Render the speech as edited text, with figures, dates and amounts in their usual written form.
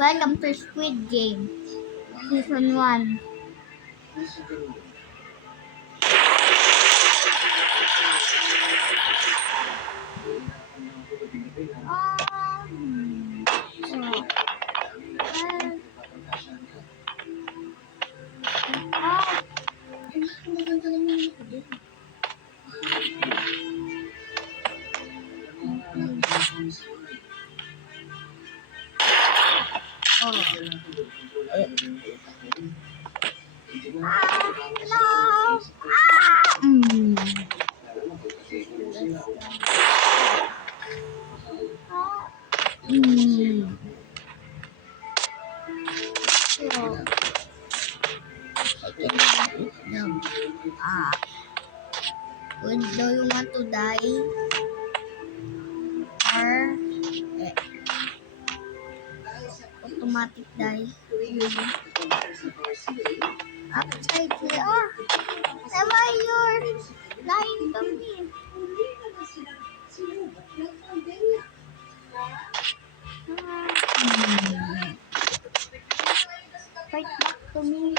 Welcome to Squid Game, Season 1. Would do you want to die? Or automatic die? Upside here. Why you're lying to me? Fight back to me.